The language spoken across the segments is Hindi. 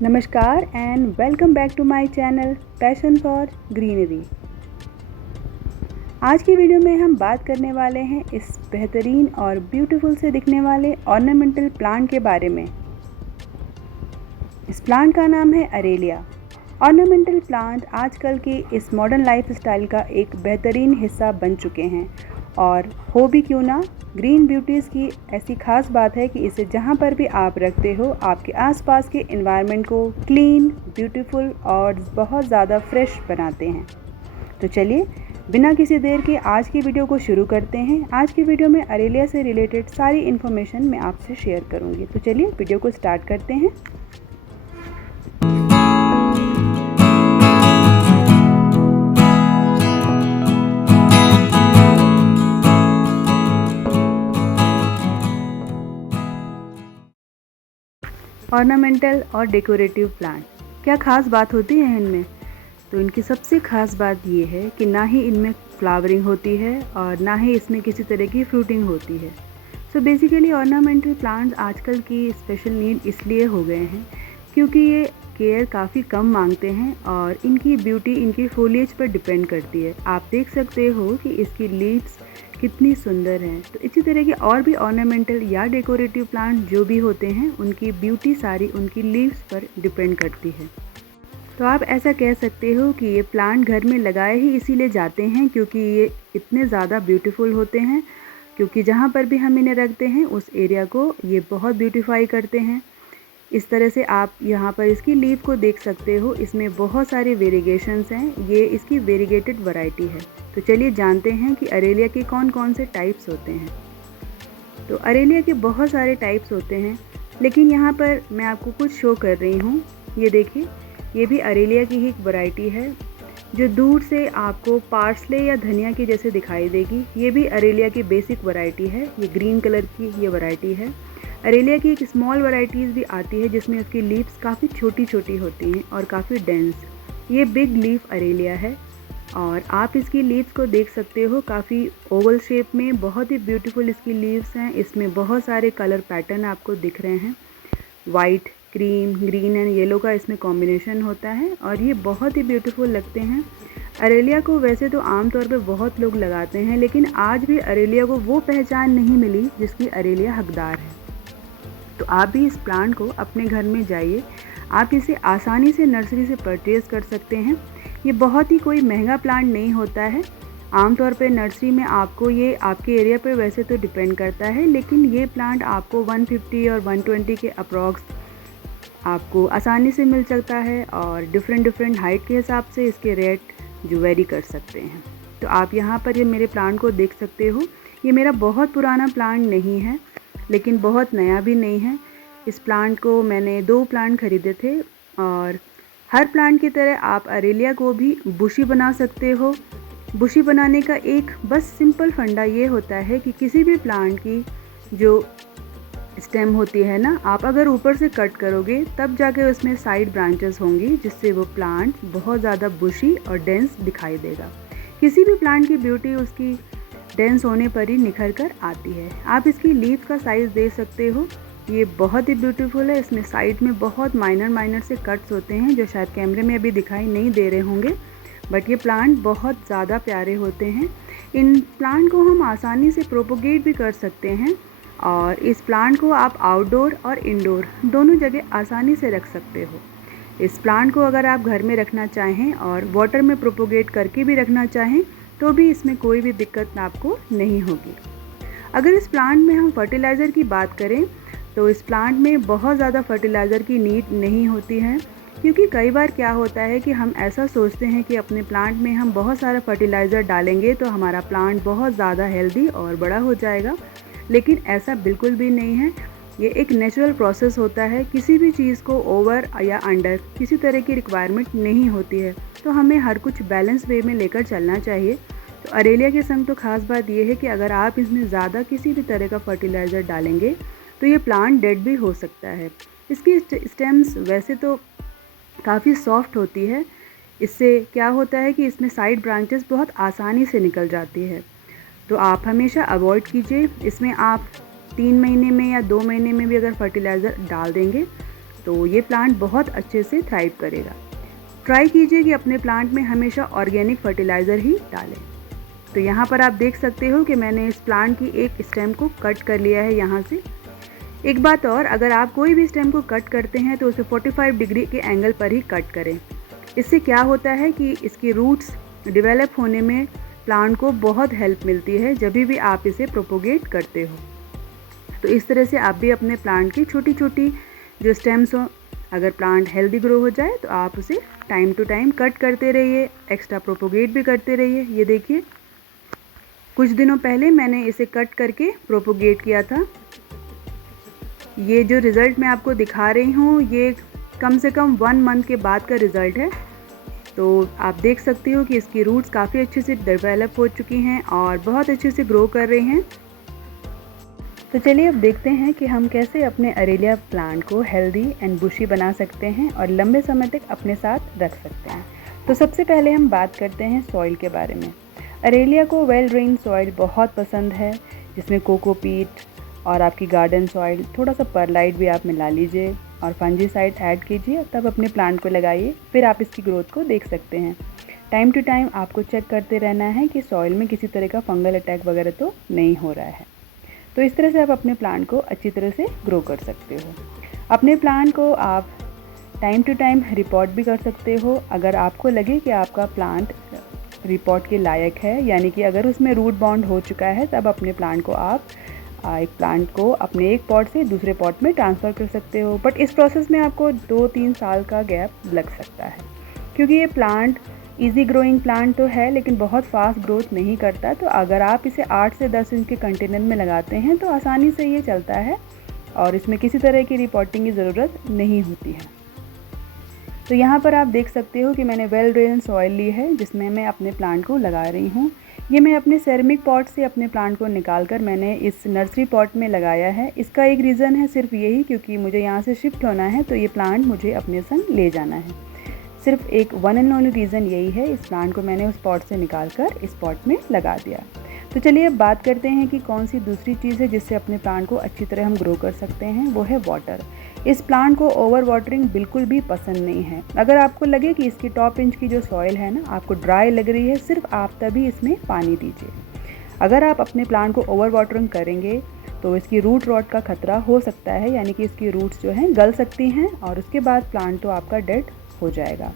नमस्कार and welcome back to my channel passion for greenery. आज की वीडियो में हम बात करने वाले हैं इस बेहतरीन और ब्यूटीफुल से दिखने वाले ऑर्नामेंटल प्लांट के बारे में। इस प्लांट का नाम है अरेलिया। ऑर्नामेंटल प्लांट आजकल के इस मॉडर्न लाइफ स्टाइल का एक बेहतरीन हिस्सा बन चुके हैं और हो भी क्यों ना, ग्रीन ब्यूटीज़ की ऐसी ख़ास बात है कि इसे जहाँ पर भी आप रखते हो आपके आसपास के एनवायरनमेंट को क्लीन, ब्यूटीफुल और बहुत ज़्यादा फ्रेश बनाते हैं। तो चलिए बिना किसी देर के आज की वीडियो को शुरू करते हैं। आज की वीडियो में अरेलिया से रिलेटेड सारी इन्फॉर्मेशन मैं आपसे शेयर करूँगी। तो चलिए वीडियो को स्टार्ट करते हैं। ऑर्नामेंटल और डेकोरेटिव प्लांट, क्या ख़ास बात होती है इनमें? तो इनकी सबसे ख़ास बात ये है कि ना ही इनमें फ्लावरिंग होती है और ना ही इसमें किसी तरह की फ्रूटिंग होती है। सो बेसिकली ऑर्नामेंटल प्लांट्स आजकल की स्पेशल नीड इसलिए हो गए हैं क्योंकि ये केयर काफ़ी कम मांगते हैं और इनकी ब्यूटी इनकी फोलिएज पर डिपेंड करती है। आप देख सकते हो कि इसकी लीव्स कितनी सुंदर हैं। तो इसी तरह के और भी ऑर्नामेंटल या डेकोरेटिव प्लांट जो भी होते हैं उनकी ब्यूटी सारी उनकी लीव्स पर डिपेंड करती है। तो आप ऐसा कह सकते हो कि ये प्लांट घर में लगाए ही इसीलिए जाते हैं क्योंकि ये इतने ज़्यादा ब्यूटीफुल होते हैं, क्योंकि जहाँ पर भी हम इन्हें रखते हैं उस एरिया को ये बहुत ब्यूटीफाई करते हैं। इस तरह से आप यहाँ पर इसकी लीव को देख सकते हो, इसमें बहुत सारे वेरिएशंस हैं। ये इसकी वेरीगेटेड वैरायटी है। तो चलिए जानते हैं कि अरेलिया के कौन कौन से टाइप्स होते हैं। तो अरेलिया के बहुत सारे टाइप्स होते हैं, लेकिन यहाँ पर मैं आपको कुछ शो कर रही हूँ। ये देखिए, ये भी अरेलिया की ही एक वैरायटी है जो दूर से आपको पार्सले या धनिया की जैसे दिखाई देगी। ये भी अरेलिया की बेसिक वैरायटी है। ये ग्रीन कलर की ये वैरायटी है। अरेलिया की एक स्मॉल वैरायटीज़ भी आती है जिसमें उसकी लीव्स काफ़ी छोटी छोटी होती हैं और काफ़ी डेंस। ये बिग लीफ अरेलिया है और आप इसकी लीव्स को देख सकते हो, काफ़ी ओवल शेप में बहुत ही ब्यूटीफुल इसकी लीव्स हैं। इसमें बहुत सारे कलर पैटर्न आपको दिख रहे हैं। White, cream, green and yellow का इसमें कॉम्बिनेशन होता है और ये बहुत ही ब्यूटीफुल लगते हैं। अरेलिया को वैसे तो आमतौर पे बहुत लोग लगाते हैं, लेकिन आज भी अरेलिया को वो पहचान नहीं मिली जिसकी अरेलिया हकदार है। तो आप भी इस प्लांट को अपने घर में जाइए, आप इसे आसानी से नर्सरी से परचेज़ कर सकते हैं। ये बहुत ही कोई महंगा प्लांट नहीं होता है। आमतौर पे नर्सरी में आपको ये आपके एरिया पे वैसे तो डिपेंड करता है, लेकिन ये प्लांट आपको 150 और 120 के अप्रॉक्स आपको आसानी से मिल सकता है और डिफरेंट हाइट के हिसाब से इसके रेट जो वेरी कर सकते हैं। तो आप यहाँ पर ये मेरे प्लांट को देख सकते हो। ये मेरा बहुत पुराना प्लांट नहीं है, लेकिन बहुत नया भी नहीं है। इस प्लांट को मैंने 2 प्लांट खरीदे थे और हर प्लांट की तरह आप अरेलिया को भी बुशी बना सकते हो। बुशी बनाने का एक बस सिंपल फंडा ये होता है कि किसी भी प्लांट की जो स्टेम होती है ना, आप अगर ऊपर से कट करोगे तब जाके उसमें साइड ब्रांचेस होंगी, जिससे वो प्लांट बहुत ज़्यादा बुशी और डेंस दिखाई देगा। किसी भी प्लांट की ब्यूटी उसकी डेंस होने पर ही निखर कर आती है। आप इसकी लीफ का साइज़ दे सकते हो। ये बहुत ही ब्यूटीफुल है। इसमें साइड में बहुत माइनर से कट्स होते हैं जो शायद कैमरे में अभी दिखाई नहीं दे रहे होंगे, बट ये प्लांट बहुत ज़्यादा प्यारे होते हैं। इन प्लांट को हम आसानी से प्रोपोगेट भी कर सकते हैं और इस प्लांट को आप आउटडोर और इंडोर दोनों जगह आसानी से रख सकते हो। इस प्लांट को अगर आप घर में रखना चाहें और वाटर में प्रोपोगेट करके भी रखना चाहें तो भी इसमें कोई भी दिक्कत आपको नहीं होगी। अगर इस प्लांट में हम फर्टिलाइज़र की बात करें तो इस प्लांट में बहुत ज़्यादा फर्टिलाइज़र की नीड नहीं होती है, क्योंकि कई बार क्या होता है कि हम ऐसा सोचते हैं कि अपने प्लांट में हम बहुत सारा फर्टिलाइज़र डालेंगे तो हमारा प्लांट बहुत ज़्यादा हेल्दी और बड़ा हो जाएगा, लेकिन ऐसा बिल्कुल भी नहीं है। ये एक नेचुरल प्रोसेस होता है। किसी भी चीज़ को ओवर या अंडर किसी तरह की रिक्वायरमेंट नहीं होती है, तो हमें हर कुछ बैलेंस वे में लेकर चलना चाहिए। तो अरेलिया के संग तो ख़ास बात यह है कि अगर आप इसमें ज़्यादा किसी भी तरह का फर्टिलाइज़र डालेंगे तो ये प्लांट डेड भी हो सकता है। इसकी स्टेम्स वैसे तो काफ़ी सॉफ्ट होती है। इससे क्या होता है कि इसमें साइड ब्रांचेस बहुत आसानी से निकल जाती है। तो आप हमेशा अवॉइड कीजिए। इसमें आप 3 महीने में या 2 महीने में भी अगर फर्टिलाइज़र डाल देंगे तो ये प्लांट बहुत अच्छे से थ्राइव करेगा। ट्राई कीजिए कि अपने प्लांट में हमेशा ऑर्गेनिक फर्टिलाइज़र ही डालें। तो यहाँ पर आप देख सकते हो कि मैंने इस प्लांट की एक स्टेम को कट कर लिया है यहाँ से। एक बात और, अगर आप कोई भी स्टेम को कट करते हैं तो उसे 45 डिग्री के एंगल पर ही कट करें। इससे क्या होता है कि इसकी रूट्स डेवलप होने में प्लांट को बहुत हेल्प मिलती है जब भी आप इसे प्रोपोगेट करते हो। तो इस तरह से आप भी अपने प्लांट की छोटी छोटी जो स्टेम्स हो, अगर प्लांट हेल्दी ग्रो हो जाए तो आप उसे टाइम टू टाइम कट करते रहिए, एक्स्ट्रा प्रोपोगेट भी करते रहिए। ये देखिए, कुछ दिनों पहले मैंने इसे कट करके प्रोपोगेट किया था। ये जो रिज़ल्ट मैं आपको दिखा रही हूँ ये कम से कम 1 मंथ के बाद का रिज़ल्ट है। तो आप देख सकते हो कि इसकी रूट्स काफ़ी अच्छे से डेवलप हो चुकी हैं और बहुत अच्छे से ग्रो कर रही हैं। तो चलिए अब देखते हैं कि हम कैसे अपने अरेलिया प्लांट को हेल्दी एंड बुशी बना सकते हैं और लंबे समय तक अपने साथ रख सकते हैं। तो सबसे पहले हम बात करते हैं सॉइल के बारे में। अरेलिया को वेल ड्रेन सॉइल बहुत पसंद है, जिसमें कोकोपीट और आपकी गार्डन सॉइल, थोड़ा सा परलाइट भी आप मिला लीजिए और फंजीसाइड ऐड कीजिए, तब अपने प्लांट को लगाइए। फिर आप इसकी ग्रोथ को देख सकते हैं। टाइम टू टाइम आपको चेक करते रहना है कि सॉइल में किसी तरह का फंगल अटैक वगैरह तो नहीं हो रहा है। तो इस तरह से आप अपने प्लांट को अच्छी तरह से ग्रो कर सकते हो। अपने प्लांट को आप टाइम टू टाइम रिपोर्ट भी कर सकते हो। अगर आपको लगे कि आपका प्लांट रिपोर्ट के लायक है, यानी कि अगर उसमें रूट बाउंड हो चुका है, तब अपने प्लांट को आप एक प्लांट को अपने एक पॉट से दूसरे पॉट में ट्रांसफ़र कर सकते हो। बट इस प्रोसेस में आपको 2-3 साल का गैप लग सकता है, क्योंकि ये प्लांट इजी ग्रोइंग प्लांट तो है लेकिन बहुत फास्ट ग्रोथ नहीं करता। तो अगर आप इसे 8 से 10 इंच के कंटेनर में लगाते हैं तो आसानी से ये चलता है और इसमें किसी तरह की रिपोर्टिंग की ज़रूरत नहीं होती है। तो यहाँ पर आप देख सकते हो कि मैंने वेल ड्रेन सॉइल ली है जिसमें मैं अपने प्लांट को लगा रही हूँ। ये मैं अपने सेरेमिक पॉट से अपने प्लांट को निकाल कर मैंने इस नर्सरी पॉट में लगाया है। इसका एक रीज़न है सिर्फ यही, क्योंकि मुझे यहाँ से शिफ्ट होना है तो ये प्लांट मुझे अपने संग ले जाना है। सिर्फ एक 1 एंड ओनली रीज़न यही है। इस प्लांट को मैंने उस पॉट से निकाल कर इस पॉट में लगा दिया। तो चलिए अब बात करते हैं कि कौन सी दूसरी चीज़ है जिससे अपने प्लांट को अच्छी तरह हम ग्रो कर सकते हैं। वो है वाटर। इस प्लांट को ओवर वाटरिंग बिल्कुल भी पसंद नहीं है। अगर आपको लगे कि इसकी टॉप इंच की जो सॉइल है ना आपको ड्राई लग रही है, सिर्फ आप तभी इसमें पानी दीजिए। अगर आप अपने प्लांट को ओवर वाटरिंग करेंगे तो इसकी रूट रॉट का खतरा हो सकता है, यानी कि इसकी रूट्स जो हैं गल सकती हैं और उसके बाद प्लांट तो आपका डेड हो जाएगा।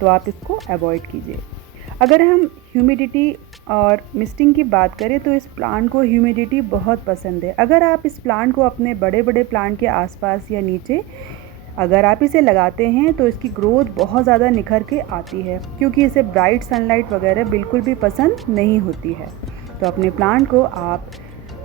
तो आप इसको अवॉइड कीजिए। अगर हम ह्यूमिडिटी और मिस्टिंग की बात करें तो इस प्लांट को ह्यूमिडिटी बहुत पसंद है। अगर आप इस प्लांट को अपने बड़े बड़े प्लांट के आसपास या नीचे अगर आप इसे लगाते हैं तो इसकी ग्रोथ बहुत ज़्यादा निखर के आती है, क्योंकि इसे ब्राइट सनलाइट वगैरह बिल्कुल भी पसंद नहीं होती है। तो अपने प्लांट को आप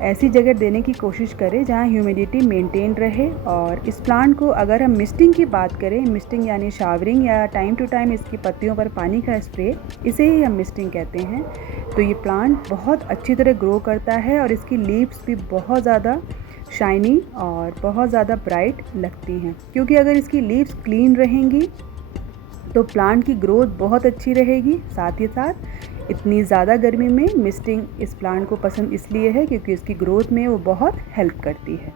ऐसी जगह देने की कोशिश करें जहाँ ह्यूमिडिटी मेंटेन रहे। और इस प्लांट को अगर हम मिस्टिंग की बात करें, मिस्टिंग यानी शावरिंग या टाइम टू टाइम इसकी पत्तियों पर पानी का स्प्रे, इसे ही हम मिस्टिंग कहते हैं। तो ये प्लांट बहुत अच्छी तरह ग्रो करता है और इसकी लीव्स भी बहुत ज़्यादा शाइनी और बहुत ज़्यादा ब्राइट लगती हैं, क्योंकि अगर इसकी लीव्स क्लीन रहेंगी तो प्लांट की ग्रोथ बहुत अच्छी रहेगी। साथ ही साथ इतनी ज़्यादा गर्मी में मिस्टिंग इस प्लांट को पसंद इसलिए है क्योंकि इसकी ग्रोथ में वो बहुत हेल्प करती है।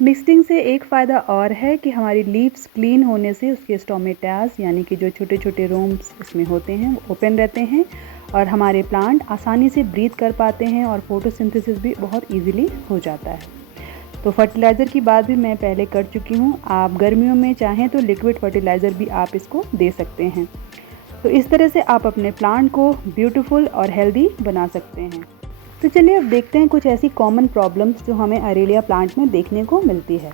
मिस्टिंग से एक फ़ायदा और है कि हमारी लीव्स क्लीन होने से उसके स्टोमेटास यानी कि जो छोटे छोटे रोम्स इसमें होते हैं वो ओपन रहते हैं और हमारे प्लांट आसानी से ब्रीथ कर पाते हैं और फोटोसिंथेसिस भी बहुत इजीली हो जाता है। तो फर्टिलाइज़र की बात भी मैं पहले कर चुकी हूँ। आप गर्मियों में चाहें तो लिक्विड फर्टिलाइज़र भी आप इसको दे सकते हैं। तो इस तरह से आप अपने प्लांट को ब्यूटीफुल और हेल्दी बना सकते हैं। तो चलिए अब देखते हैं कुछ ऐसी कॉमन प्रॉब्लम्स जो हमें अरेलिया प्लांट में देखने को मिलती है।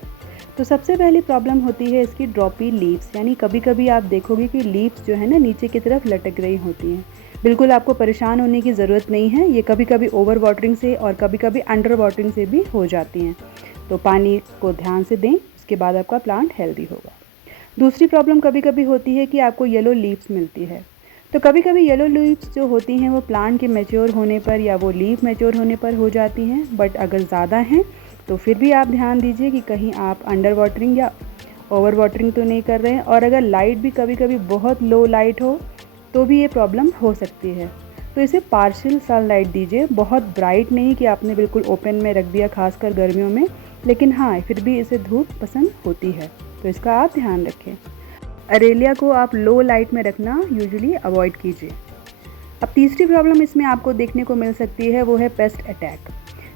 तो सबसे पहली प्रॉब्लम होती है इसकी ड्रॉपी लीव्स, यानी कभी कभी आप देखोगे कि लीव्स जो है ना नीचे की तरफ लटक रही होती हैं। बिल्कुल आपको परेशान होने की ज़रूरत नहीं है, ये कभी कभी ओवर वाटरिंग से और कभी कभी अंडर वाटरिंग से भी हो जाती हैं। तो पानी को ध्यान से दें, उसके बाद आपका प्लांट हेल्दी होगा। दूसरी प्रॉब्लम कभी कभी होती है कि आपको येलो लीव्स मिलती है। तो कभी कभी येलो लीव्स जो होती हैं वो प्लांट के मैच्योर होने पर या वो लीफ मैच्योर होने पर हो जाती हैं, बट अगर ज़्यादा हैं तो फिर भी आप ध्यान दीजिए कि कहीं आप अंडर वाटरिंग या ओवर वाटरिंग तो नहीं कर रहे हैं। और अगर लाइट भी कभी कभी बहुत लो लाइट हो तो भी ये प्रॉब्लम हो सकती है। तो इसे पार्शियल सनलाइट दीजिए, बहुत ब्राइट नहीं कि आपने बिल्कुल ओपन में रख दिया, खासकर गर्मियों में, लेकिन हाँ फिर भी इसे धूप पसंद होती है। तो इसका आप ध्यान रखें। अरेलिया को आप लो लाइट में रखना यूजुअली अवॉइड कीजिए। अब तीसरी प्रॉब्लम इसमें आपको देखने को मिल सकती है, वो है पेस्ट अटैक।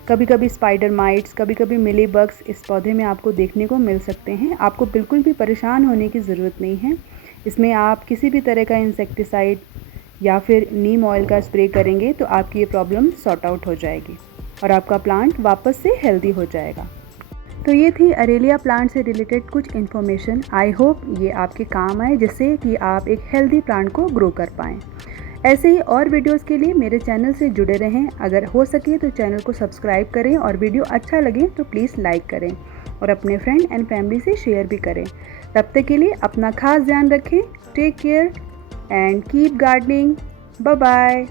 कभी कभी स्पाइडर माइट्स, कभी कभी मिली बग्स इस पौधे में आपको देखने को मिल सकते हैं। आपको बिल्कुल भी परेशान होने की ज़रूरत नहीं है। इसमें आप किसी भी तरह का इंसेक्टिसाइड या फिर नीम ऑयल का स्प्रे करेंगे तो आपकी ये प्रॉब्लम सॉर्ट आउट हो जाएगी और आपका प्लांट वापस से हेल्दी हो जाएगा। तो ये थी अरेलिया प्लांट से रिलेटेड कुछ इन्फॉर्मेशन। आई होप ये आपके काम आए, जिससे कि आप एक हेल्दी प्लांट को ग्रो कर पाएँ। ऐसे ही और वीडियोस के लिए मेरे चैनल से जुड़े रहें। अगर हो सके तो चैनल को सब्सक्राइब करें और वीडियो अच्छा लगे तो प्लीज़ लाइक करें और अपने फ्रेंड एंड फैमिली से शेयर भी करें। तब तक के लिए अपना खास ध्यान रखें। Take care and keep gardening. Bye bye.